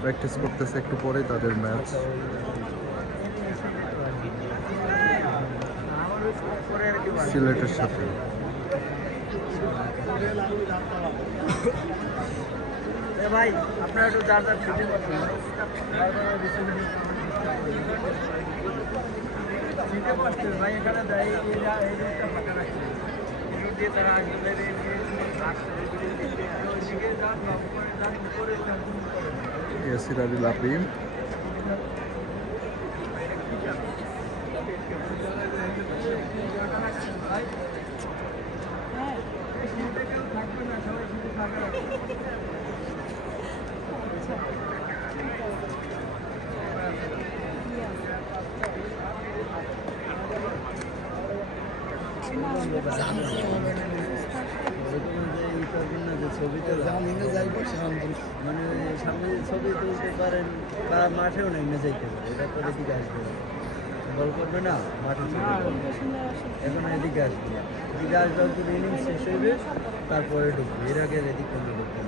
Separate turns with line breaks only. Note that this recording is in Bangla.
প্র্যাকটিস করতেছে একটু পরেই তাদের ম্যাচ সিলেটের সাথে।
ভাই, আপনারা একটু যার যার ছুটি ভাই, এখানে দেয় এই
ইয়াসির আলী লাপি
থাকবে না সবাই শুধু থাকবে। ছবিতে জামিনে যাইব মানে সামনে ছবি তুলতে পারেন বা মাঠেও নেমে যাইতে পারে এটা তো এদিকে আসবে বল করবে না মাঠে। এখন এদিকে আসবে এদিকে আসবে ইনিংস শেষ হইবে তারপরে ঢুকবে এর আগে এদিকে ঢুকবে